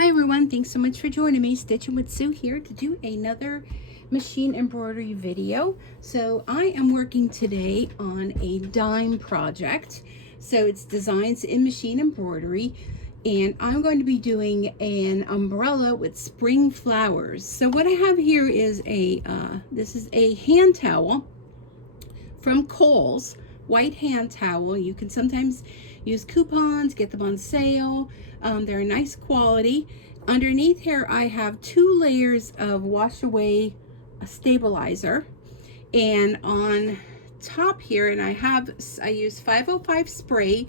Hi everyone, thanks so much for joining me. Stitching with Sue here to do another machine embroidery video. So I am working today on a dime project. So it's designs in machine embroidery, and I'm going to be doing an umbrella with spring flowers. So what I have here is this is a hand towel from Kohl's, white hand towel. You can sometimes use coupons, get them on sale. They're a nice quality. Underneath here I have 2 layers of wash away stabilizer, and on top here, and I use 505 spray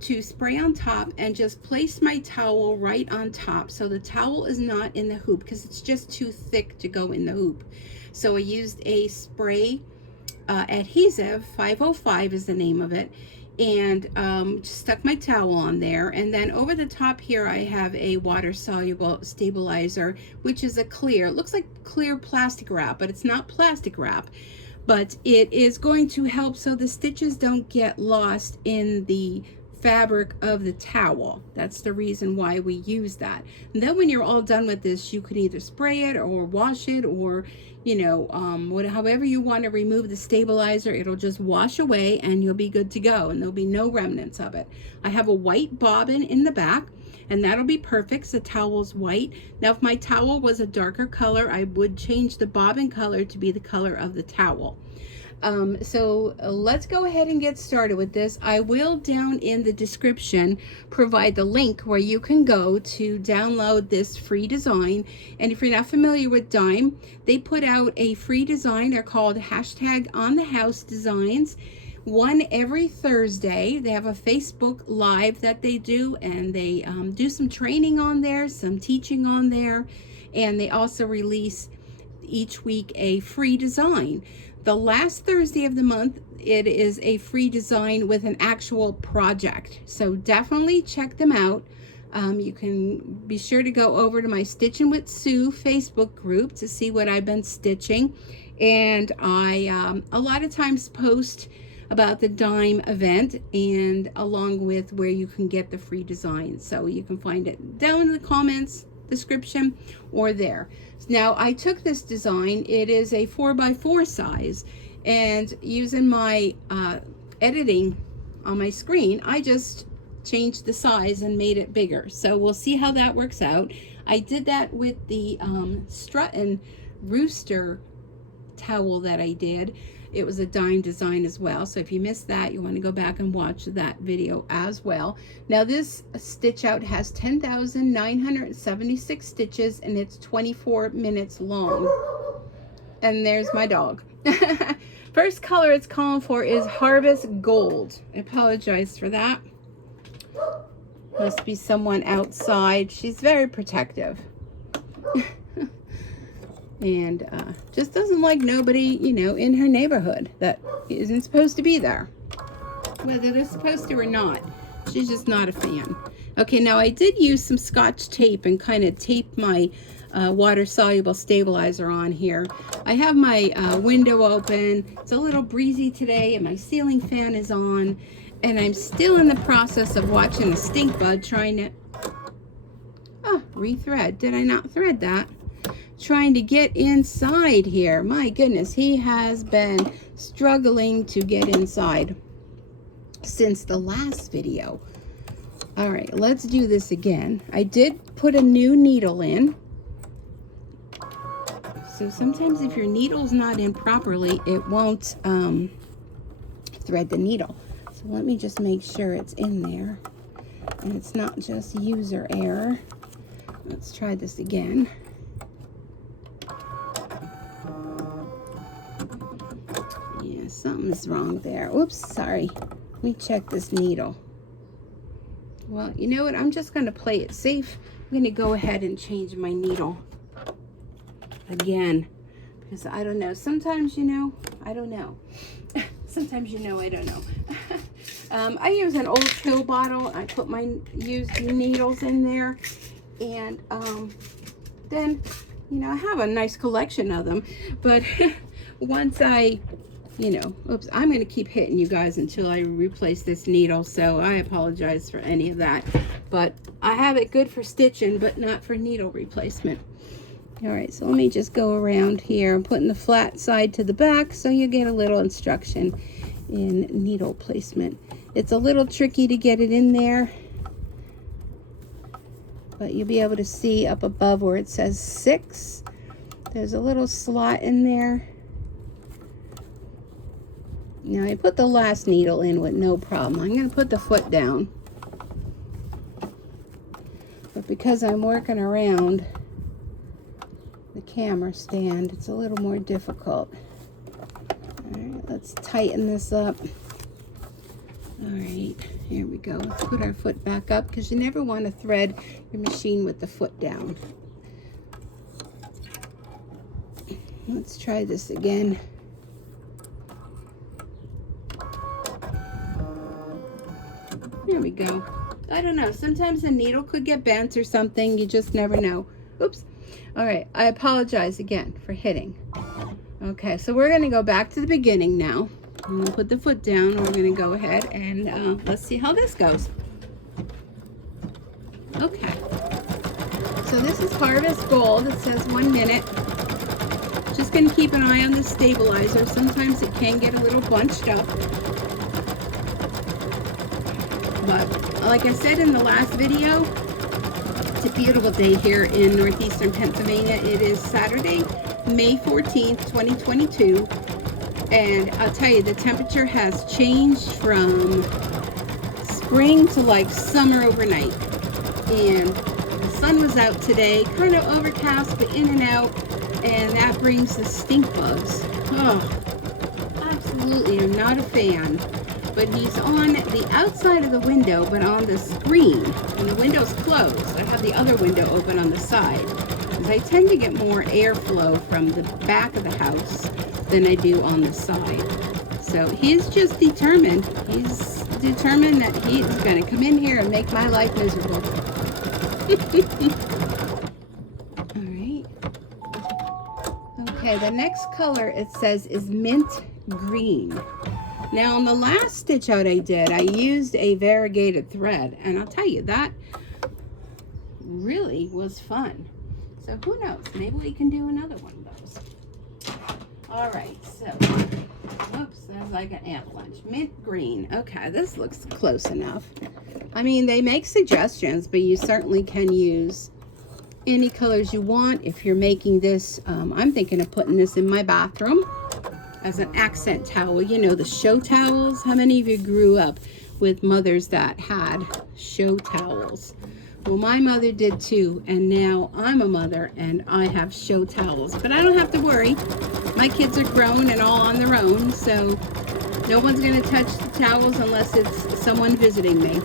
to spray on top and just place my towel right on top so the towel is not in the hoop because it's just too thick to go in the hoop. So I used a spray adhesive, 505 is the name of it, and just stuck my towel on there. And then over the top here I have a water soluble stabilizer, which is a clear, it looks like clear plastic wrap, but it's not plastic wrap, but it is going to help so the stitches don't get lost in the fabric of the towel. That's the reason why we use that. And then when you're all done with this, you can either spray it or wash it, or however you want to remove the stabilizer, it'll just wash away and you'll be good to go, and there'll be no remnants of it. I have a white bobbin in the back, and that'll be perfect. So the towel's white. Now if my towel was a darker color, I would change the bobbin color to be the color of the towel. So let's go ahead and get started with this. I will, down in the description, provide the link where you can go to download this free design. And if you're not familiar with Dime, they put out a free design. They're called #OnTheHouse Designs. One every Thursday. They have a Facebook Live that they do, and they do some training on there, some teaching on there, and they also release each week a free design. The last Thursday of the month, it is a free design with an actual project. So definitely check them out. You can be sure to go over to my Stitchin' with Sue Facebook group to see what I've been stitching. And I a lot of times post about the Dime event, and along with where you can get the free design. So you can find it down in the comments description or there. Now I took this design, it is a 4x4 size, and using my editing on my screen, I just changed the size and made it bigger. So we'll see how that works out. I did that with the Stitchin rooster towel that I did. It was a dime design as well. So if you missed that, you want to go back and watch that video as well. Now this stitch out has 10,976 stitches, and it's 24 minutes long. And there's my dog. First color it's calling for is Harvest Gold. I apologize for that. Must be someone outside. She's very protective. And just doesn't like nobody, in her neighborhood that isn't supposed to be there. Whether they're supposed to or not, she's just not a fan. Okay, now I did use some Scotch tape and kind of tape my water-soluble stabilizer on here. I have my window open. It's a little breezy today, and my ceiling fan is on. And I'm still in the process of watching the stink bug trying to... Oh, rethread. Did I not thread that? Trying to get inside here. My goodness, he has been struggling to get inside since the last video. All right, let's do this again. I did put a new needle in. So sometimes if your needle's not in properly, it won't thread the needle. So let me just make sure it's in there and it's not just user error. Let's try this again. Yeah, something's wrong there. Oops, sorry. Let me check this needle. Well, you know what? I'm just going to play it safe. I'm going to go ahead and change my needle again, because I don't know. Sometimes, I don't know. Sometimes, I don't know. I use an old pill bottle. I put my used needles in there, and then, I have a nice collection of them, but once I oops, I'm going to keep hitting you guys until I replace this needle, so I apologize for any of that. But I have it good for stitching, but not for needle replacement. All right, so let me just go around here. I'm putting the flat side to the back so you get a little instruction in needle placement. It's a little tricky to get it in there, but you'll be able to see up above where it says 6. There's a little slot in there. Now I put the last needle in with no problem. I'm going to put the foot down. But because I'm working around the camera stand, it's a little more difficult. All right, let's tighten this up. All right, here we go. Let's put our foot back up because you never want to thread your machine with the foot down. Let's try this again. There we go. I don't know. Sometimes the needle could get bent or something. You just never know. Oops. All right. I apologize again for hitting. Okay. So we're going to go back to the beginning now. I'm going to put the foot down. We're going to go ahead and let's see how this goes. Okay. So this is Harvest Gold. It says 1 minute. Just going to keep an eye on the stabilizer. Sometimes it can get a little bunched up. But like I said in the last video, it's a beautiful day here in northeastern Pennsylvania. It is Saturday, May 14th, 2022. And I'll tell you, the temperature has changed from spring to like summer overnight. And the sun was out today, kind of overcast, but in and out. And that brings the stink bugs. Oh, absolutely, I'm not a fan. But he's on the outside of the window, but on the screen, and the window's closed. I have the other window open on the side, because I tend to get more airflow from the back of the house than I do on the side. So he's just determined. He's determined that he's going to come in here and make my life miserable. All right. Okay, the next color it says is mint green. Now on the last stitch out I did, I used a variegated thread, and I'll tell you, that really was fun. So who knows, maybe we can do another one of those. All right, so, whoops, that was like an avalanche. Mint green. Okay, this looks close enough. I mean, they make suggestions, but you certainly can use any colors you want. If you're making this, I'm thinking of putting this in my bathroom as an accent towel. You know, the show towels. How many of you grew up with mothers that had show towels? Well, my mother did too, and now I'm a mother and I have show towels. But I don't have to worry. My kids are grown and all on their own, so no one's going to touch the towels unless it's someone visiting me.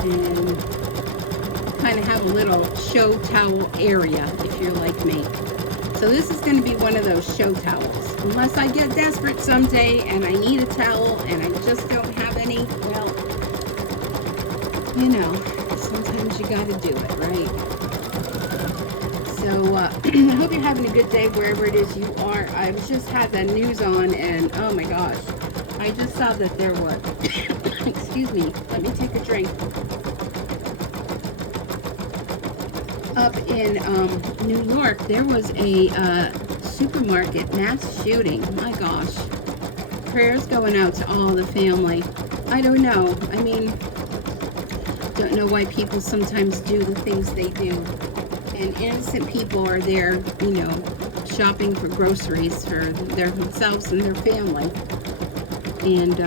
And kind of have a little show towel area if you're like me. So this is going to be one of those show towels. Unless I get desperate someday and I need a towel and I just don't have any, well, you know, sometimes you got to do it, right? So I hope you're having a good day wherever it is you are. I've just had the news on, and oh my gosh, I just saw that there was, excuse me, let me take a drink. Up in New York, there was a supermarket mass shooting. My gosh. Prayers going out to all the family. I don't know. I mean, don't know why people sometimes do the things they do. And innocent people are there, you know, shopping for groceries for themselves and their family. And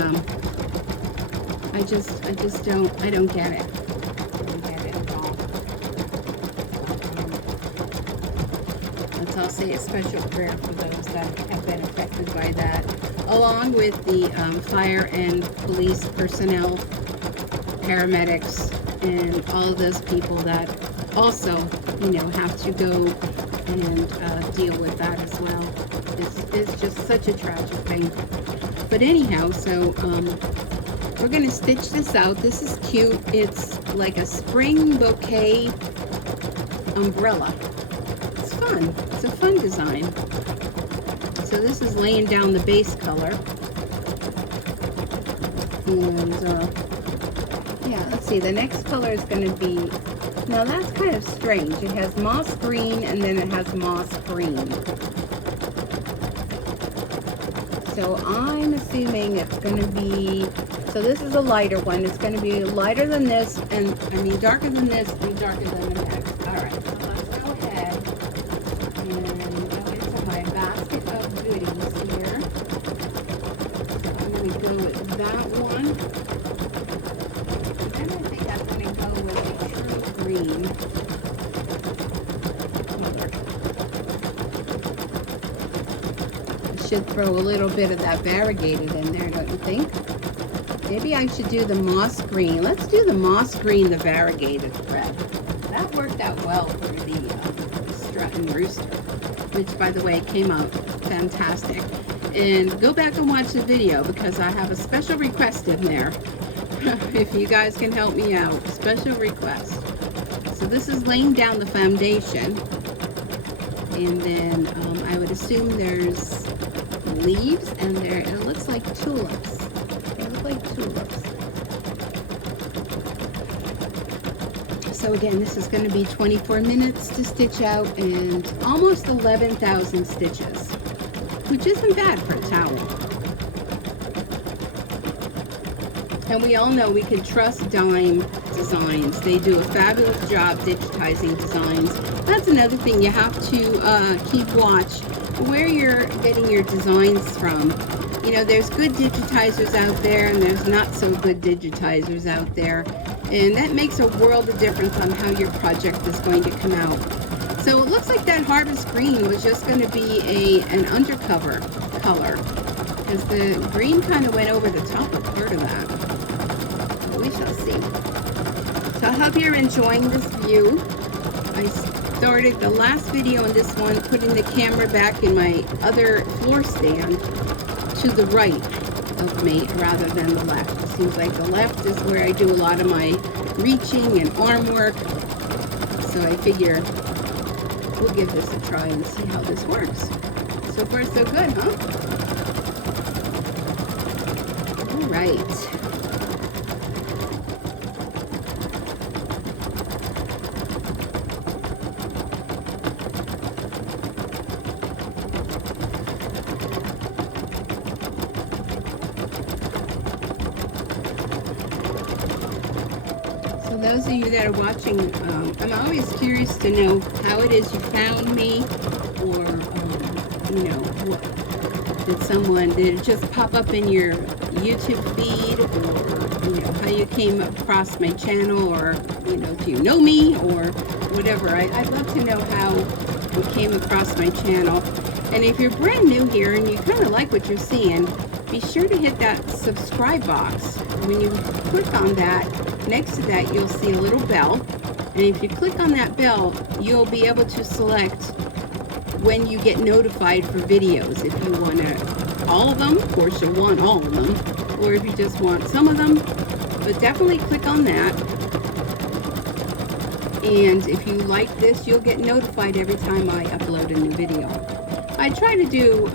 I don't get it. I'll say a special prayer for those that have been affected by that, along with the fire and police personnel, paramedics, and all of those people that also, you know, have to go and deal with that as well. It's just such a tragic thing. But anyhow, so we're going to stitch this out. This is cute. It's like a spring bouquet umbrella. It's fun. It's a fun design. So this is laying down the base color. And yeah, let's see. The next color is going to be Now that's kind of strange. It has moss green and then it has moss green. So I'm assuming it's going to be, so this is a lighter one. It's going to be lighter than this, and I mean darker than this and darker than the next. All right, so let's go ahead and go into my basket of goodies here. I'm going to go with that one. And I think I'm going to go with a true green. Should throw a little bit of that variegated in there, don't you think? Maybe I should do the moss green. Let's do the moss green, the variegated thread. That worked out well for the strut and rooster, which, by the way, came out fantastic. And go back and watch the video because I have a special request in there. If you guys can help me out, special request. So this is laying down the foundation, and then I would assume there's leaves, and there it looks like tulips. They look like tulips. So again, this is going to be 24 minutes to stitch out and almost 11,000 stitches, which isn't bad for a towel. And we all know we can trust Dime Designs. They do a fabulous job digitizing designs. That's another thing you have to keep watch where you're getting your designs from. You know, there's good digitizers out there and there's not so good digitizers out there, and that makes a world of difference on how your project is going to come out. So it looks like that harvest green was just going to be an undercover color, because the green kind of went over the top of part of that. We shall see. So I hope you're enjoying this view. I started the last video in this one putting the camera back in my other floor stand to the right of me rather than the left. It seems like the left is where I do a lot of my reaching and arm work. So I figure we'll give this a try and see how this works. So far so good, huh? All right. Those of you that are watching, I'm always curious to know how it is you found me, or you know, did it just pop up in your YouTube feed, or you know, how you came across my channel, or you know, do you know me, or whatever. I'd love to know how you came across my channel. And if you're brand new here and you kind of like what you're seeing, be sure to hit that subscribe box. When you click on that, next to that you'll see a little bell, and if you click on that bell, you'll be able to select when you get notified for videos. If you want all of them, of course you'll want all of them, or if you just want some of them, but definitely click on that. And if you like this, you'll get notified every time I upload a new video. I try to do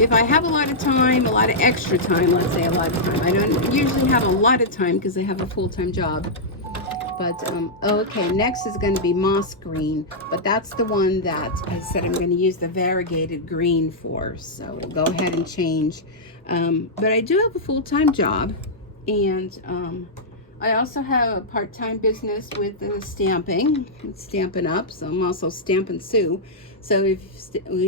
if I have a lot of time, a lot of extra time, let's say a lot of time. I don't usually have a lot of time because I have a full-time job. But, okay, next is going to be moss green. But that's the one that I said I'm going to use the variegated green for. So we'll go ahead and change. But I do have a full-time job. And I also have a part-time business with Stampin' Up. So I'm also Stampin' Sue. So we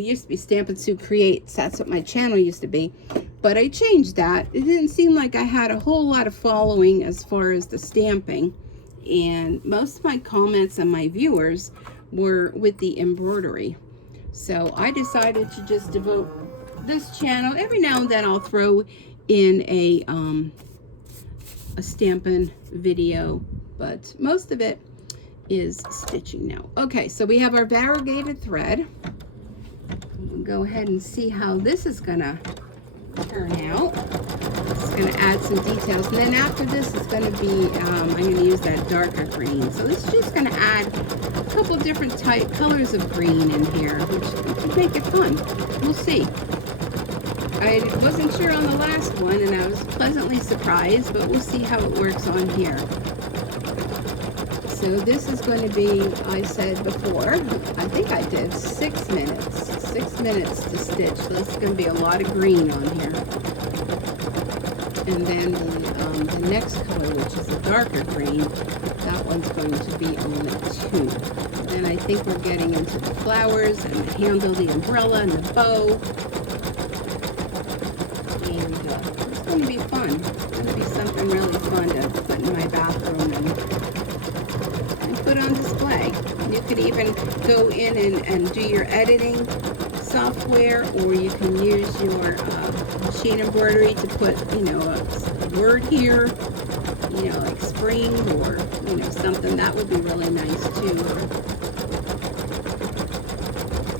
used to be Stampin' Sue Creates. That's what my channel used to be. But I changed that. It didn't seem like I had a whole lot of following as far as the stamping. And most of my comments and my viewers were with the embroidery. So I decided to just devote this channel. Every now and then I'll throw in a Stampin' video, but most of it is stitching now. Okay, so we have our variegated thread. We'll go ahead and see how this is gonna turn out. It's gonna add some details, and then after this is gonna be I'm gonna use that darker green. So this is just gonna add a couple different colors of green in here, which will make it fun. We'll see. I wasn't sure on the last one, and I was pleasantly surprised, but we'll see how it works on here. So this is going to be, I said before, I think I did 6 minutes. 6 minutes to stitch. So this is going to be a lot of green on here. And then the next color, which is a darker green, that one's going to be on it too. And I think we're getting into the flowers and the handle, the umbrella, and the bow. And it's going to be fun. It's going to be something really fun to put in my bathroom and put on display. You could even go in and do your editing software, or you can use your machine embroidery to put, you know, a word here, you know, like spring, or, you know, something that would be really nice too.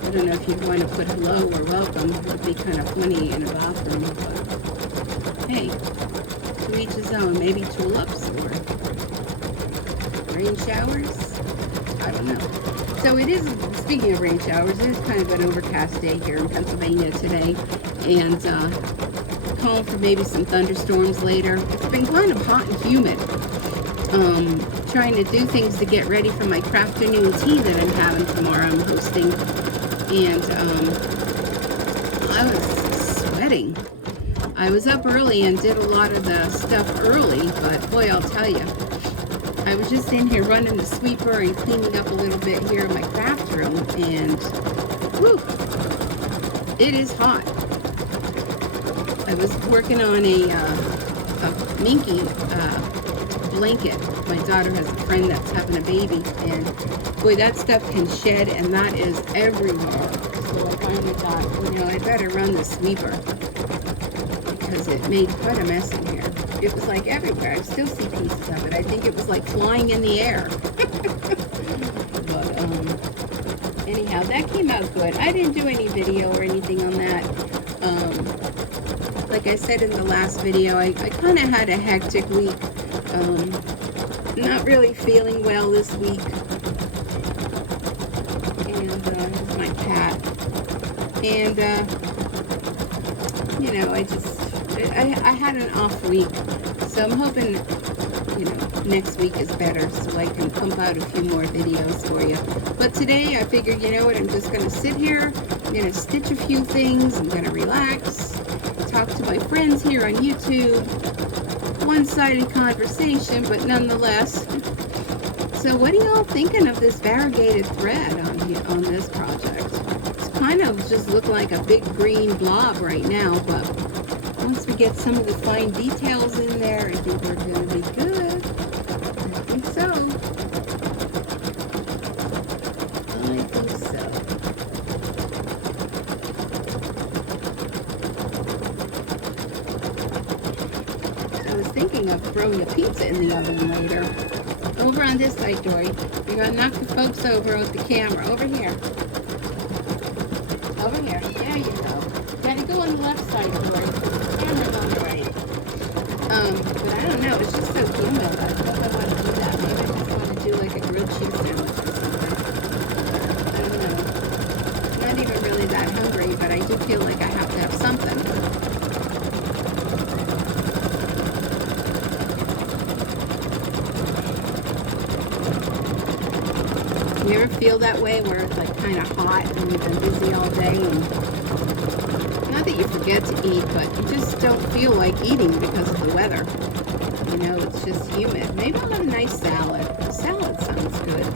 I don't know if you'd want to put hello or welcome. It would be kind of funny in a bathroom, but hey, to each his own. Maybe tulips or rain showers. I don't know. So it is, speaking of rain showers, it is kind of an overcast day here in Pennsylvania today, and calling for maybe some thunderstorms later. It's been kind of hot and humid. Trying to do things to get ready for my crafternoon tea that I'm having tomorrow. I'm hosting, and I was sweating. I was up early and did a lot of the stuff early, but boy, I'll tell you, I was just in here running the sweeper and cleaning up a little bit here in my craft room, and whew, it is hot. I was working on a minky blanket. My daughter has a friend that's having a baby, and boy, that stuff can shed, and that is everywhere. So I finally thought, you know, I better run the sweeper, because it made quite a mess in here. It was like everywhere. I still see pieces of it. I think it was like flying in the air. But anyhow, that came out good. I didn't do any video or anything on that. Like I said in the last video, I kind of had a hectic week. Not really feeling well this week. And here's my cat. And you know, I had an off week, so I'm hoping, you know, next week is better so I can pump out a few more videos for you. But today I figured, you know what, I'm just going to sit here, I'm going to stitch a few things, I'm going to relax, talk to my friends here on YouTube, one-sided conversation, but nonetheless. So what are y'all thinking of this variegated thread on this project? It's kind of just look like a big green blob right now, but once we get some of the fine details in there, I think we're going to be good. I think so. I think so. I was thinking of throwing a pizza in the oven later. Over on this side, Dory. You're going to knock the folks over with the camera. Over here. Over here. There you go. You got to go on the left side, Dory. Camera's on the right. But I don't know. It's just so humid. I don't know if I want to do that. Maybe I just want to do like a grilled cheese sandwich or something. I don't know. I'm not even really that hungry, but I do feel like I have to have something. You ever feel that way where it's like kind of hot and you've been busy all day, and not that you forget to eat, but you just don't feel like eating because of the weather. You know, it's just humid. Maybe I'll have a nice salad. Salad sounds good.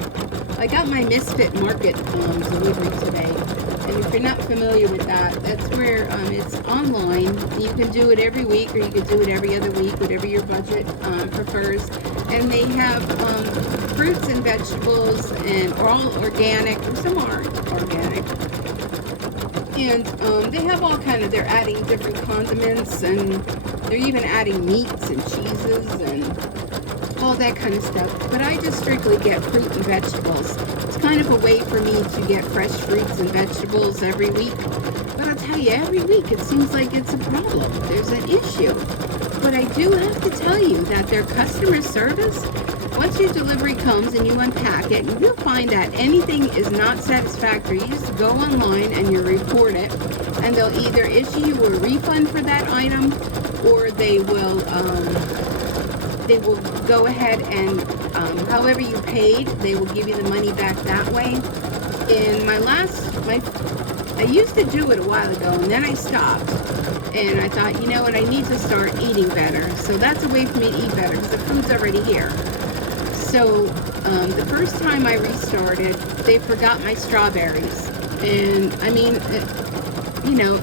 I got my Misfit Market delivery today, and if you're not familiar with that, that's where it's online. You can do it every week, or you can do it every other week, whatever your budget prefers. And they have fruits and vegetables, and all organic, and some aren't organic. And they have all kind of, they're adding different condiments, and they're even adding meats and cheeses and all that kind of stuff. But I just strictly get fruit and vegetables. It's kind of a way for me to get fresh fruits and vegetables every week. But I'll tell you, every week it seems like it's a problem. There's an issue. But I do have to tell you that their customer service, once your delivery comes and you unpack it, you'll find that anything is not satisfactory. You just go online and you report it, and they'll either issue you a refund for that item, or they will they will go ahead and however you paid, they will give you the money back that way. In I used to do it a while ago, and then I stopped. And I thought, you know what, I need to start eating better. So that's a way for me to eat better, because the food's already here. So the first time I restarted, they forgot my strawberries. And I mean, you know,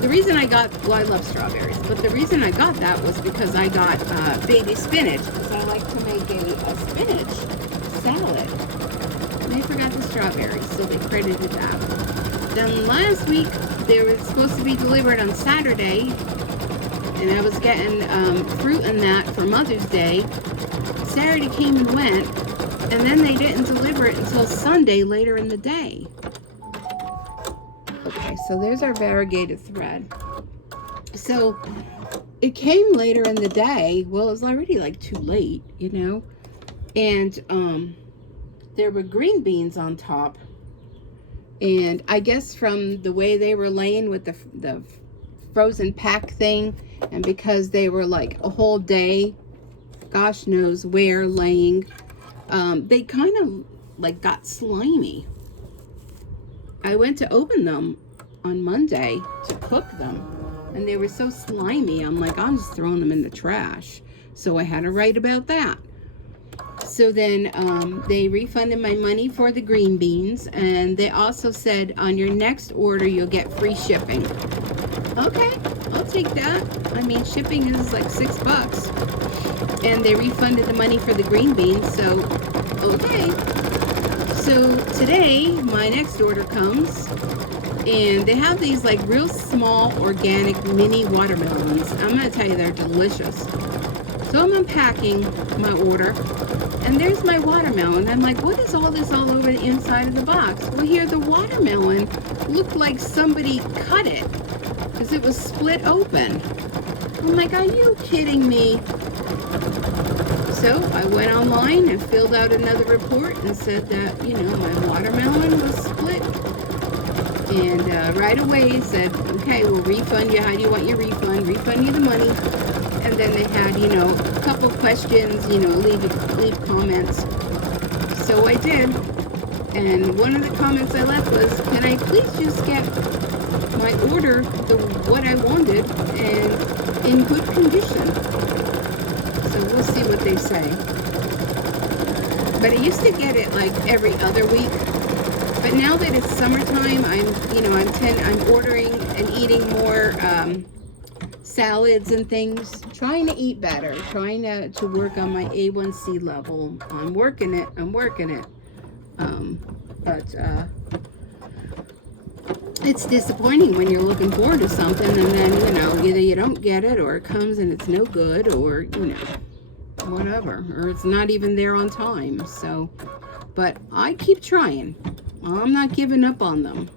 the reason I got, well, I love strawberries, but the reason I got that was because I got baby spinach, because I like to make a spinach salad. And they forgot the strawberries, so they credited that. Then last week, they were supposed to be delivered on Saturday, and I was getting fruit and that for Mother's Day. Saturday came and went, and then they didn't deliver it until Sunday later in the day. Okay, so there's our variegated thread. So it came later in the day. Well, it was already like too late, you know. And there were green beans on top. And I guess from the way they were laying with the frozen pack thing, and because they were like a whole day, gosh knows where, laying, they kind of like got slimy. I went to open them on Monday to cook them, and they were so slimy. I'm like, I'm just throwing them in the trash. So I had to write about that. So then they refunded my money for the green beans, and they also said on your next order you'll get free shipping. Okay, I'll take that. I mean, shipping is like $6, and they refunded the money for the green beans, so okay. So today my next order comes, and they have these like real small organic mini watermelons. I'm gonna tell you, they're delicious. So I'm unpacking my order, and there's my watermelon. I'm like, what is all this all over the inside of the box? Well, here, the watermelon looked like somebody cut it, because it was split open. I'm like, are you kidding me? So I went online and filled out another report and said that, you know, my watermelon was split. And right away said, okay, we'll refund you. How do you want your refund? Refund you the money. And then they had, you know, a couple questions, you know, leave comments. So I did. And one of the comments I left was, can I please just get my order, what I wanted, and in good condition? So we'll see what they say. But I used to get it like every other week. But now that it's summertime, I'm ordering and eating more salads and things, trying to eat better, trying to work on my A1C level. I'm working it. But it's disappointing when you're looking forward to something, and then, you know, either you don't get it, or it comes and it's no good, or, you know, whatever, or it's not even there on time. So, but I keep trying. I'm not giving up on them.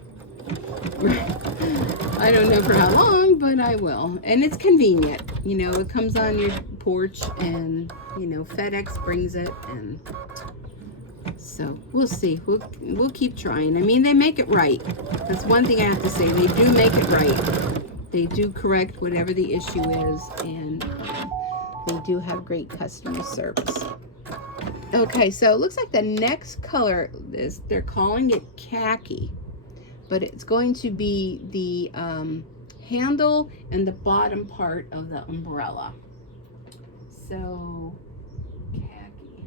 I don't know for how long, but I will. And it's convenient. You know, it comes on your porch, and, you know, FedEx brings it, and so we'll see. We'll keep trying. I mean, they make it right. That's one thing I have to say. They do make it right. They do correct whatever the issue is, and they do have great customer service. Okay, so it looks like the next color is, they're calling it khaki, but it's going to be the handle and the bottom part of the umbrella. So khaki.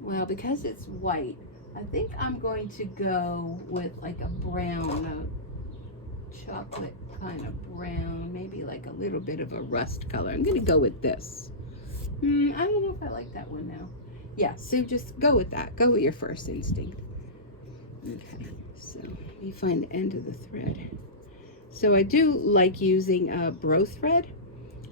Well, because it's white, I think I'm going to go with like a brown, a chocolate kind of brown, maybe like a little bit of a rust color. I'm going to go with this. I don't know if I like that one now. Yeah, so just go with that. Go with your first instinct. Okay, so let me find the end of the thread. So I do like using bro thread.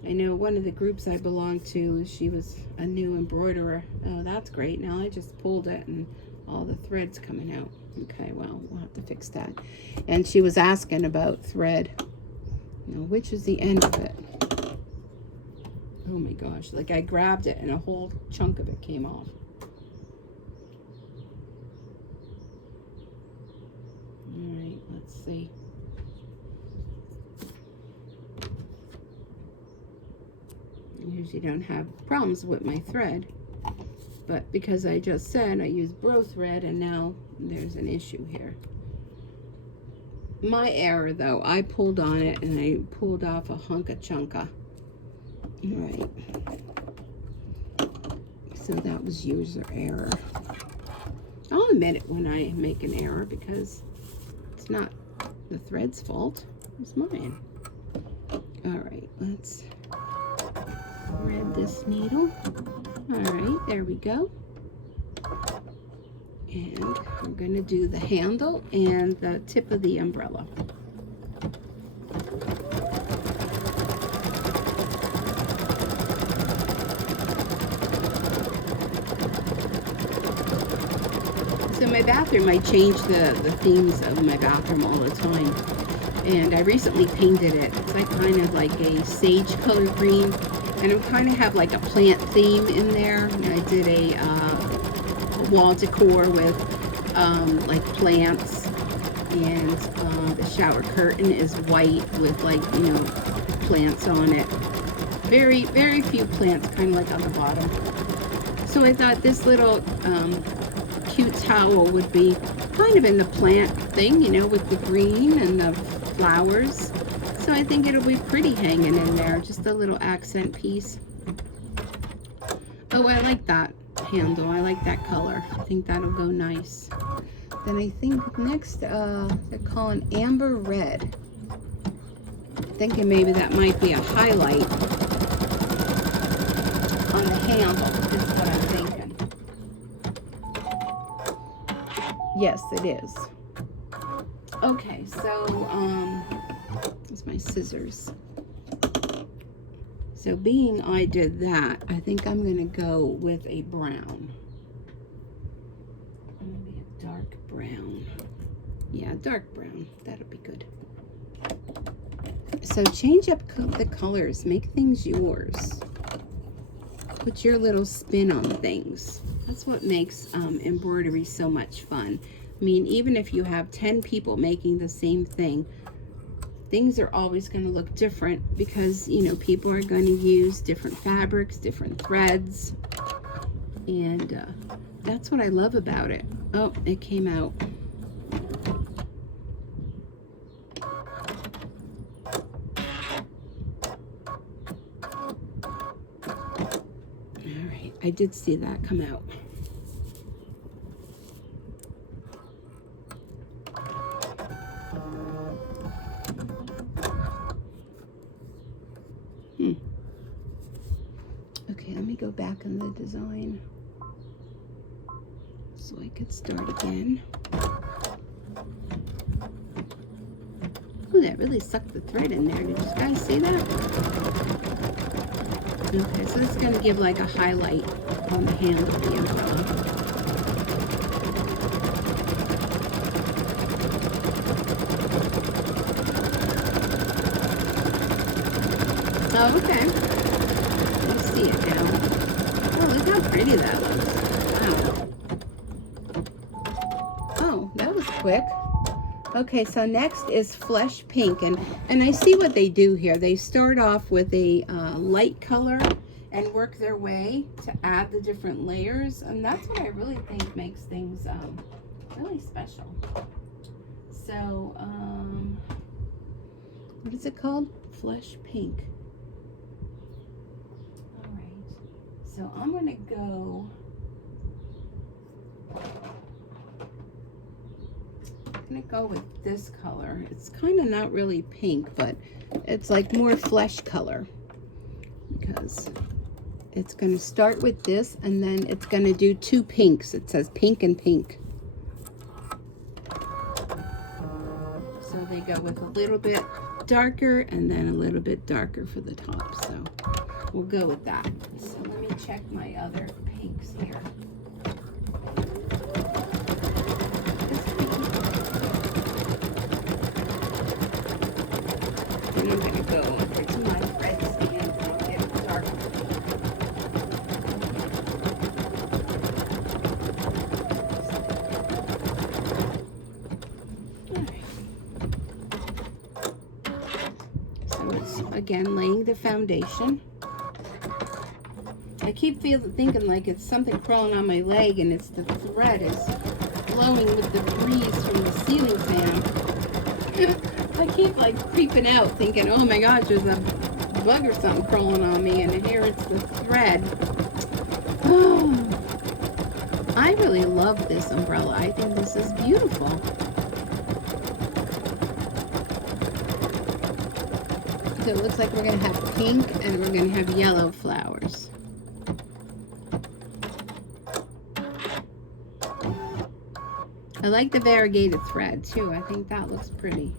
I know one of the groups I belong to, she was a new embroiderer. Oh, that's great. Now I just pulled it and all the thread's coming out. Okay, well, we'll have to fix that. And she was asking about thread. You know, which is the end of it? Oh my gosh, like I grabbed it and a whole chunk of it came off. All right, let's see. Here's usually don't have problems with my thread. But because I just said I use bro thread, and now there's an issue here. My error though, I pulled on it and I pulled off a hunka chunka. Right. So that was user error. I'll admit it when I make an error because it's not the thread's fault, it's mine. All right, let's thread this needle. All right, there we go. And I'm going to do the handle and the tip of the umbrella. So my bathroom, I change the themes of my bathroom all the time. And I recently painted it. It's like kind of like a sage color green. And I kind of have like a plant theme in there. And I did a wall decor with like plants, and the shower curtain is white with like, you know, plants on it. Very few plants, kind of like on the bottom. So I thought this little cute towel would be kind of in the plant thing, you know, with the green and the flowers. So I think it'll be pretty hanging in there, just a little accent piece. Oh, I like that handle. I like that color. I think that'll go nice. Then I think next they're calling amber red. Thinking maybe that might be a highlight on the handle is what I'm thinking. Yes, it is. Okay, so that's my scissors. So being I did that, I think I'm going to go with a brown. Maybe a dark brown. Yeah, dark brown. That'll be good. So change up the colors. Make things yours. Put your little spin on things. That's what makes embroidery so much fun. I mean, even if you have 10 people making the same thing, things are always going to look different because, you know, people are going to use different fabrics, different threads, and that's what I love about it. Oh, it came out. All right, I did see that come out. Okay, let me go back in the design so I could start again. Oh, that really sucked the thread in there. Did you guys see that? Okay, so it's going to give like a highlight on the handle of the umbrella. Oh, okay. See it now. Oh, look how pretty that looks. Wow. Oh, that was quick. Okay, so next is flesh pink, and I see what they do here. They start off with a light color and work their way to add the different layers, and that's what I really think makes things really special. So, what is it called? Flesh pink. So I'm going to go, with this color. It's kind of not really pink, but it's like more flesh color because it's going to start with this and then it's going to do two pinks. It says pink and pink. So they go with a little bit darker and then a little bit darker for the top. So we'll go with that. So let me check my other pinks here. And I'm going to go over to my thread stand and get it darker. All right. So it's again laying the foundation. I keep thinking like it's something crawling on my leg, and it's the thread is blowing with the breeze from the ceiling fan. I keep like creeping out thinking, oh my gosh, there's a bug or something crawling on me, and here it's the thread. I really love this umbrella. I think this is beautiful. So it looks like we're going to have pink and we're going to have yellow flowers. I like the variegated thread too. I think that looks pretty.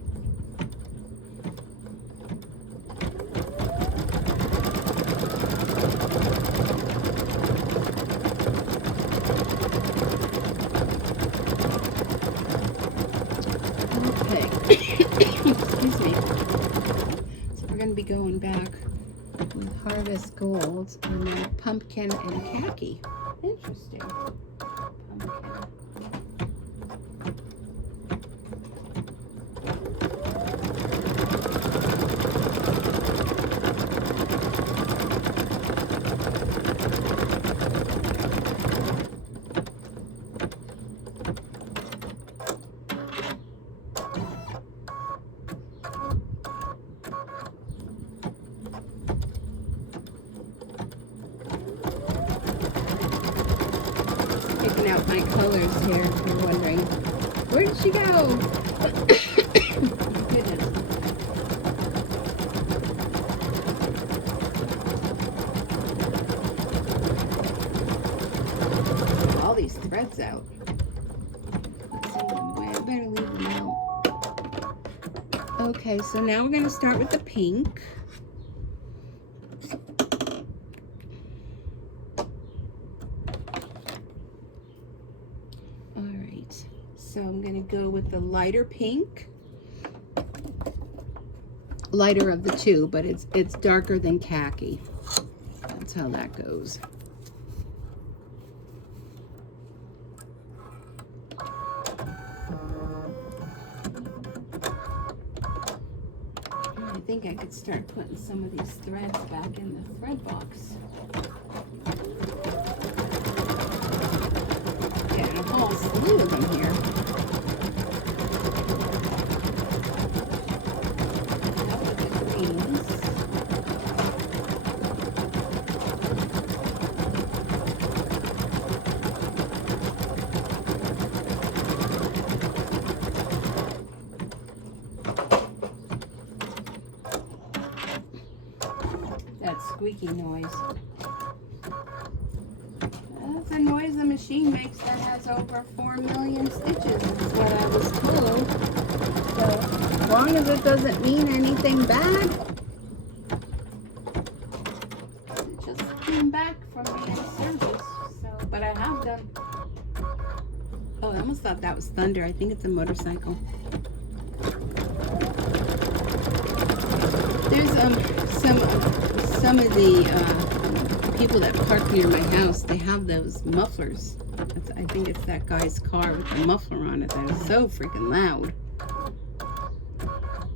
Excuse me. So we're going to be going back with Harvest Gold and then pumpkin and khaki. Interesting. Pumpkin. Picking out my colors here, if you're wondering. Where did she go? Goodness. All these threads out. Let's see them away. I better leave them out. Okay, so now we're going to start with the pink. So I'm going to go with the lighter pink. Lighter of the two, but it's darker than khaki. That's how that goes. I think I could start putting some of these threads back in the thread box. Getting a whole slew of them here. That squeaky noise. That's the noise the machine makes that has over 4 million stitches, is what I was told. So, as long as it doesn't mean anything bad, it just came back from being service. So, but I have done. Oh, I almost thought that was thunder. I think it's a motorcycle. There's some of the people that park near my house, they have those mufflers. I think it's that guy's car with the muffler on it that is so freaking loud.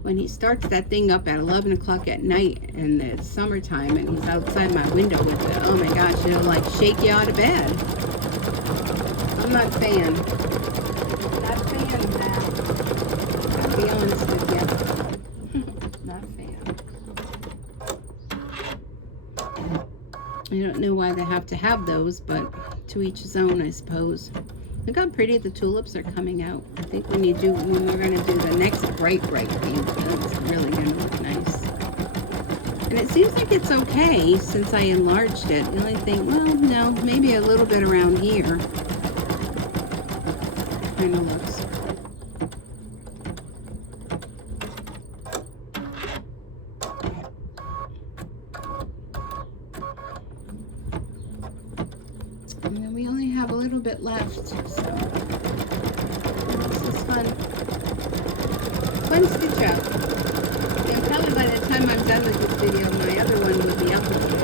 When he starts that thing up at 11 o'clock at night in the summertime and he's outside my window with it, oh my gosh, it'll like shake you out of bed. I'm not a fan. Not a fan of that. I'll be honest with you. Not a fan. I don't know why they have to have those, but to each his own, I suppose. Look how pretty the tulips are coming out. I think when we're going to do the next bright pink, it's really going to look nice. And it seems like it's okay since I enlarged it. The only thing, well, no, maybe a little bit around here. Kind of looks. And then we only have a little bit left, so this is fun. Fun stitch up. And probably by the time I'm done with this video, my other one will be up again.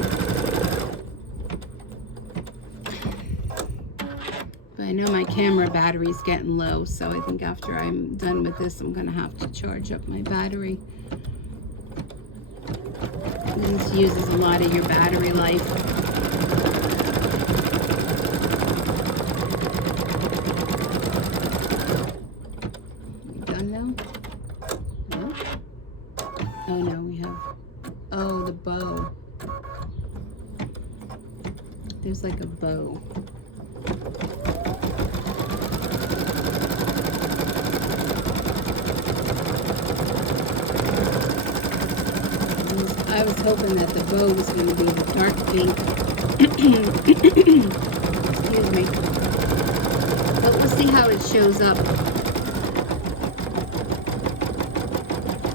But I know my camera battery's getting low, so I think after I'm done with this, I'm going to have to charge up my battery. This uses a lot of your battery life. like a bow. I was hoping that the bow was going to be the dark pink. Excuse me. But we'll see how it shows up.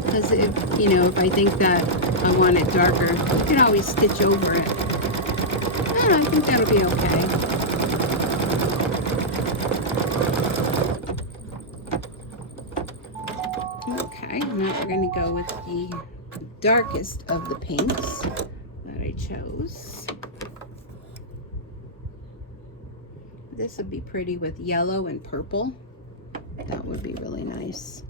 Because if, you know, if I think that I want it darker, you can always stitch over it. I think that'll be okay. Okay, now we're going to go with the darkest of the pinks that I chose. This would be pretty with yellow and purple. That would be really nice.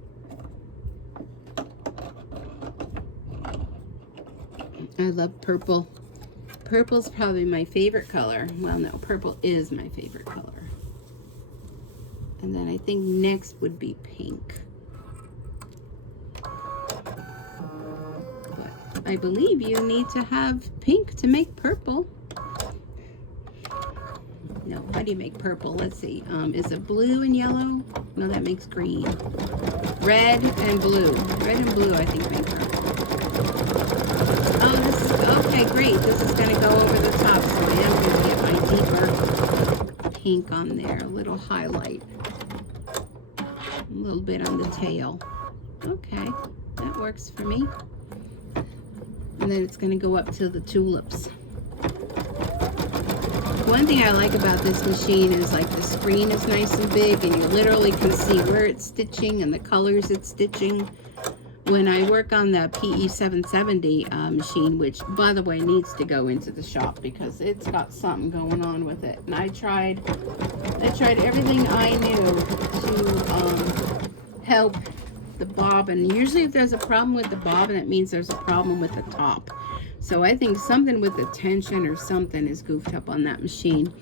I love purple. Purple's probably my favorite color. Well, no, purple is my favorite color. And then I think next would be pink. But I believe you need to have pink to make purple. No, how do you make purple? Let's see. Is it blue and yellow? No, that makes green. Red and blue. Red and blue, I think, make purple. Oh, this is, okay, great. This is going to go over the top, so I am going to get my deeper pink on there. A little highlight. A little bit on the tail. Okay, that works for me. And then it's going to go up to the tulips. One thing I like about this machine is like the screen is nice and big and you literally can see where it's stitching and the colors it's stitching. When I work on the PE 770 machine, which by the way needs to go into the shop because it's got something going on with it, and I tried everything I knew to help the bobbin. Usually if there's a problem with the bobbin, it means there's a problem with the top. So I think something with the tension or something is goofed up on that machine.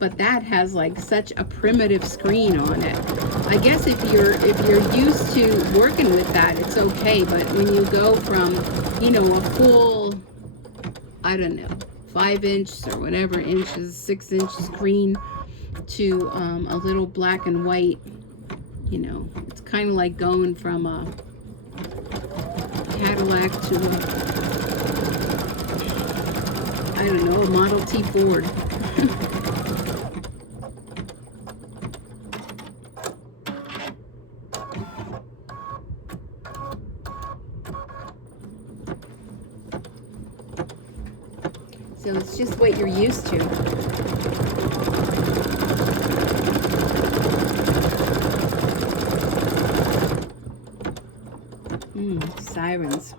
But that has like such a primitive screen on it. I guess if you're used to working with that, it's okay. But when you go from, you know, a full, I don't know, 5 inches or whatever inches, 6 inch screen to a little black and white, you know, it's kind of like going from a Cadillac to a, I don't know, a Model T Ford. So it's just what you're used to. Sirens.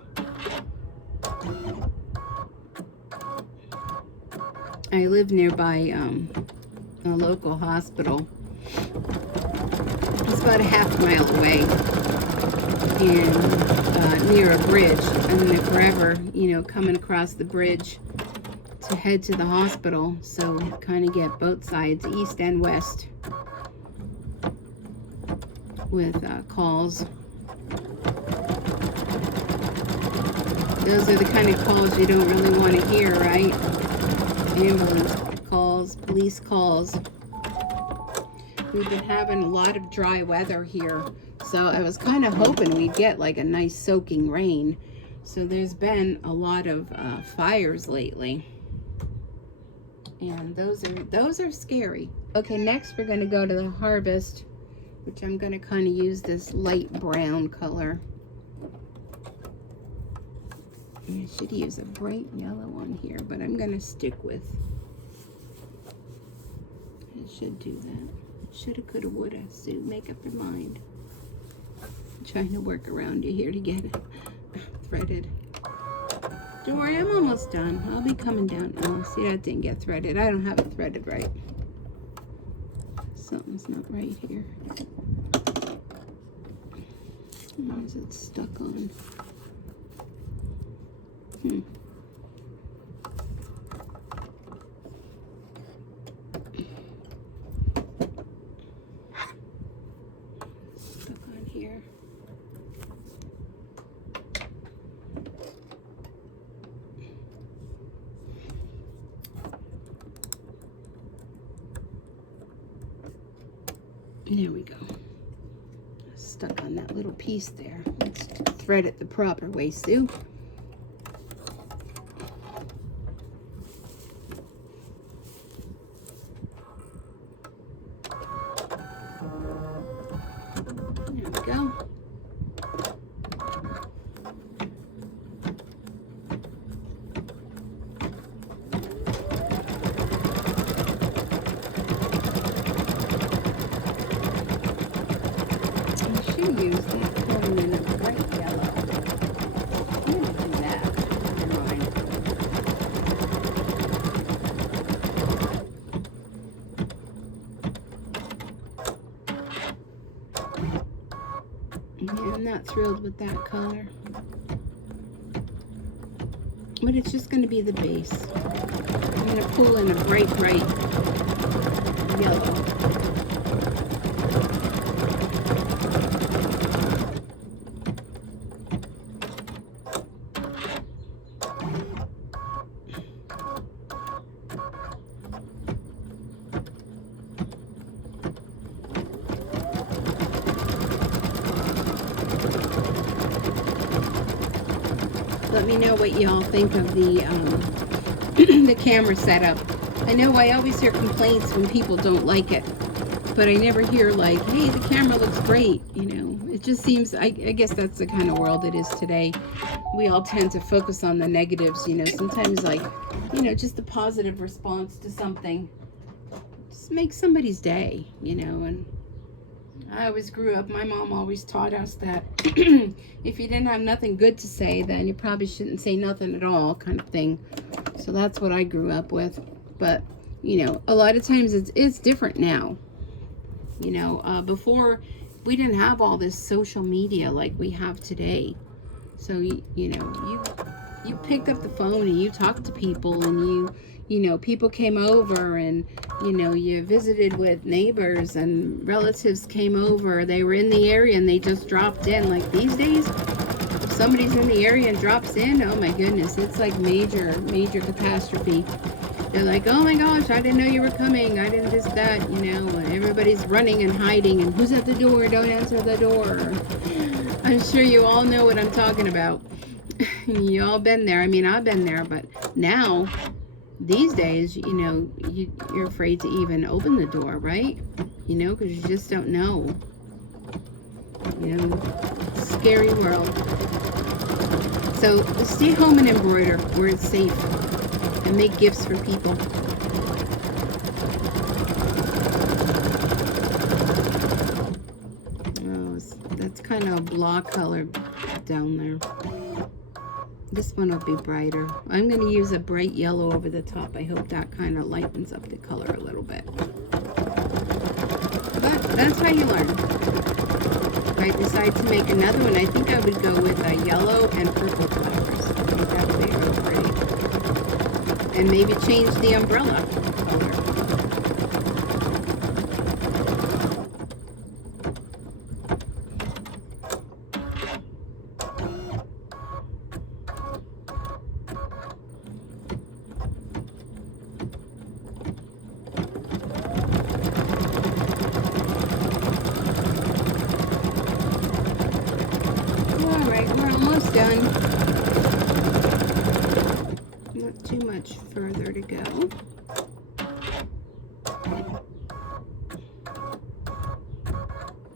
I live nearby a local hospital. It's about a half mile away and near a bridge. And then forever, you know, coming across the bridge to head to the hospital, so kind of get both sides, east and west, with calls. Those are the kind of calls you don't really want to hear, right? Ambulance calls, police calls. We've been having a lot of dry weather here, so I was kind of hoping we'd get like a nice soaking rain. So there's been a lot of fires lately. And those are scary. Okay, next we're going to go to the harvest, which I'm going to kind of use this light brown color. And I should use a bright yellow on here, but I'm going to stick with, I should do that. Shoulda, coulda, woulda. Sue, make up your mind. I'm trying to work around you here to get it threaded. Don't worry, I'm almost done. I'll be coming down. Oh, see, that didn't get threaded. I don't have it threaded right. Something's not right here. Why is it stuck on? Stuck on here. There we go. Stuck on that little piece there. Let's thread it the proper way, Sue. There we go. Use that color in a bright yellow. I'm going to do that. Never mind. Yeah, I'm not thrilled with that color. But it's just going to be the base. I'm going to pull in a bright yellow. Let me know what y'all think of the the camera setup. I know I always hear complaints when people don't like it, but I never hear like, hey, the camera looks great, you know. It just seems, I guess that's the kind of world it is today. We all tend to focus on the negatives, you know. Sometimes, like, you know, just a positive response to something just makes somebody's day, you know. And I always grew up, my mom always taught us that if you didn't have nothing good to say, then you probably shouldn't say nothing at all, kind of thing. So that's what I grew up with. But, you know, a lot of times it's different now. You know, before we didn't have all this social media like we have today. So, you know, you picked up the phone and you talked to people, and you know, people came over, and, you know, you visited with neighbors and relatives came over. They were in the area and they just dropped in. Like these days, if somebody's in the area and drops in, oh my goodness, it's like major catastrophe. They're like, oh my gosh, I didn't know you were coming. I didn't just that, you know, and everybody's running and hiding, and who's at the door? Don't answer the door. I'm sure you all know what I'm talking about. You all been there. I mean, I've been there, but now, these days, you know, you're afraid to even open the door, right? You know, because you just don't know. You know, scary world. So stay home and embroider where it's safe, and make gifts for people. Oh, that's kind of a block color down there. This one will be brighter. I'm going to use a bright yellow over the top. I hope that kind of lightens up the color a little bit. But that's how you learn. If I decide to make another one, I think I would go with a yellow and purple flowers. I think that would be real pretty. And maybe change the umbrella color. Done. Not too much further to go.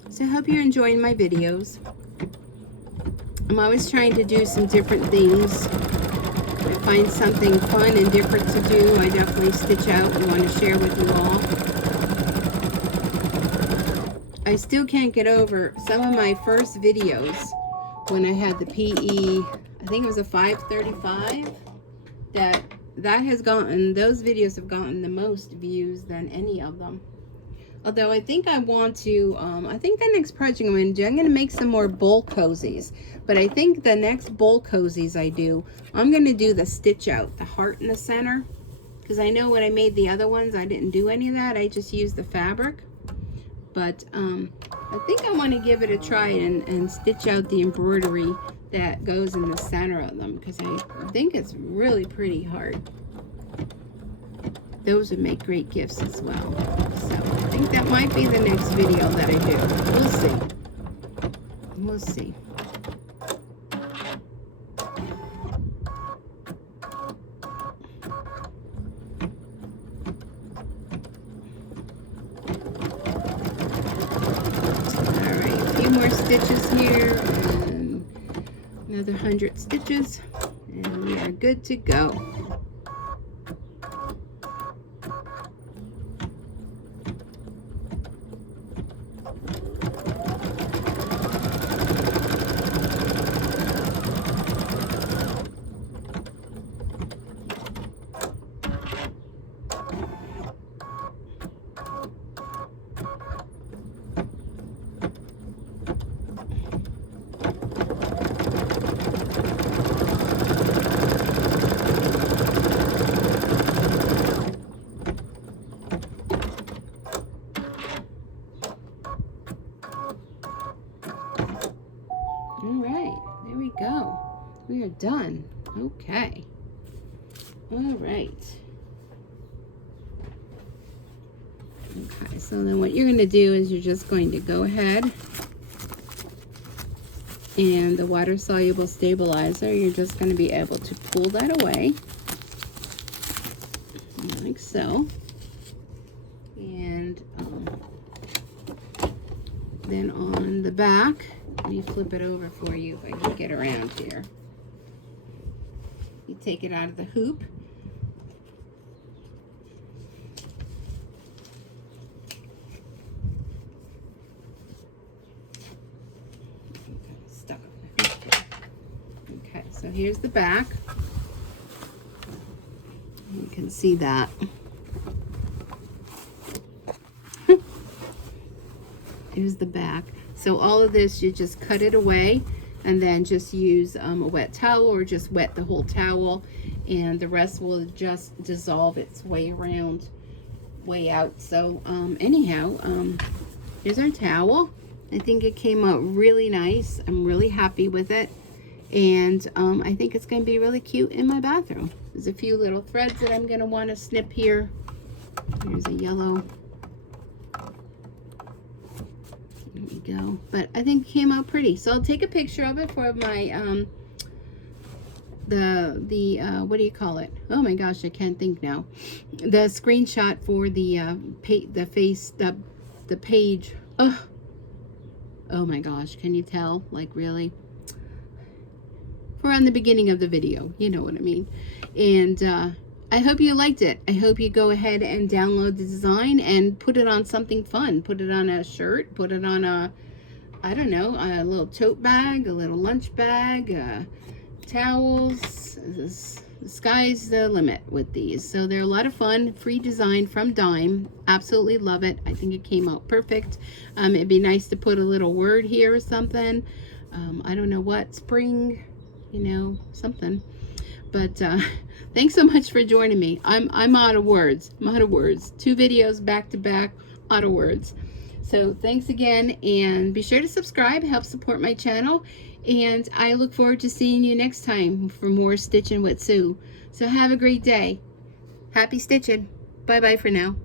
So I hope you're enjoying my videos. I'm always trying to do some different things. I find something fun and different to do, I definitely stitch out and want to share with you all. I still can't get over some of my first videos when I had the PE, I think it was a 535, that has gotten, those videos have gotten the most views than any of them. Although I think I want to, I think the next project I'm going to make some more bowl cozies. But I think the next bowl cozies I do, I'm going to do the stitch out, the heart in the center. Because I know when I made the other ones, I didn't do any of that. I just used the fabric. But I think I want to give it a try and stitch out the embroidery that goes in the center of them, because I think it's really pretty hard. those would make great gifts as well. So I think that might be the next video that I do. We'll see. We'll see. Alright, a few more stitches here, and another 100 stitches, and we are good to go. There we go. We are done. Okay. All right. Okay, so then what you're going to do is you're just going to go ahead and the water soluble stabilizer, you're just going to be able to pull that away like so. And then on the back, let me flip it over for you if I can get around here. You take it out of the hoop. Stuck on the hoop there. Okay, so here's the back. You can see that. Here's the back. So all of this, you just cut it away and then just use a wet towel or just wet the whole towel, and the rest will just dissolve its way around, way out. So anyhow, here's our towel. I think it came out really nice. I'm really happy with it, and I think it's going to be really cute in my bathroom. There's a few little threads that I'm going to want to snip here. Here's a yellow. There we go. But I think it came out pretty. So I'll take a picture of it for my what do you call it? Oh my gosh, I can't think now. The screenshot for the page. Oh my gosh, can you tell? Like, really? We're on the beginning of the video, you know what I mean. And I hope you liked it. I hope you go ahead and download the design and put it on something fun. Put it on a shirt, put it on a, I don't know, a little tote bag, a little lunch bag, towels. The sky's the limit with these. So they're a lot of fun. Free design from Dime. Absolutely love it. I think it came out perfect. It'd be nice to put a little word here or something. I don't know what, spring, you know, something. But thanks so much for joining me. I'm out of words. I'm out of words. 2 videos back to back, out of words. So thanks again, and be sure to subscribe, help support my channel, and I look forward to seeing you next time for more Stitchin' with Sue. So have a great day. Happy stitching. Bye bye for now.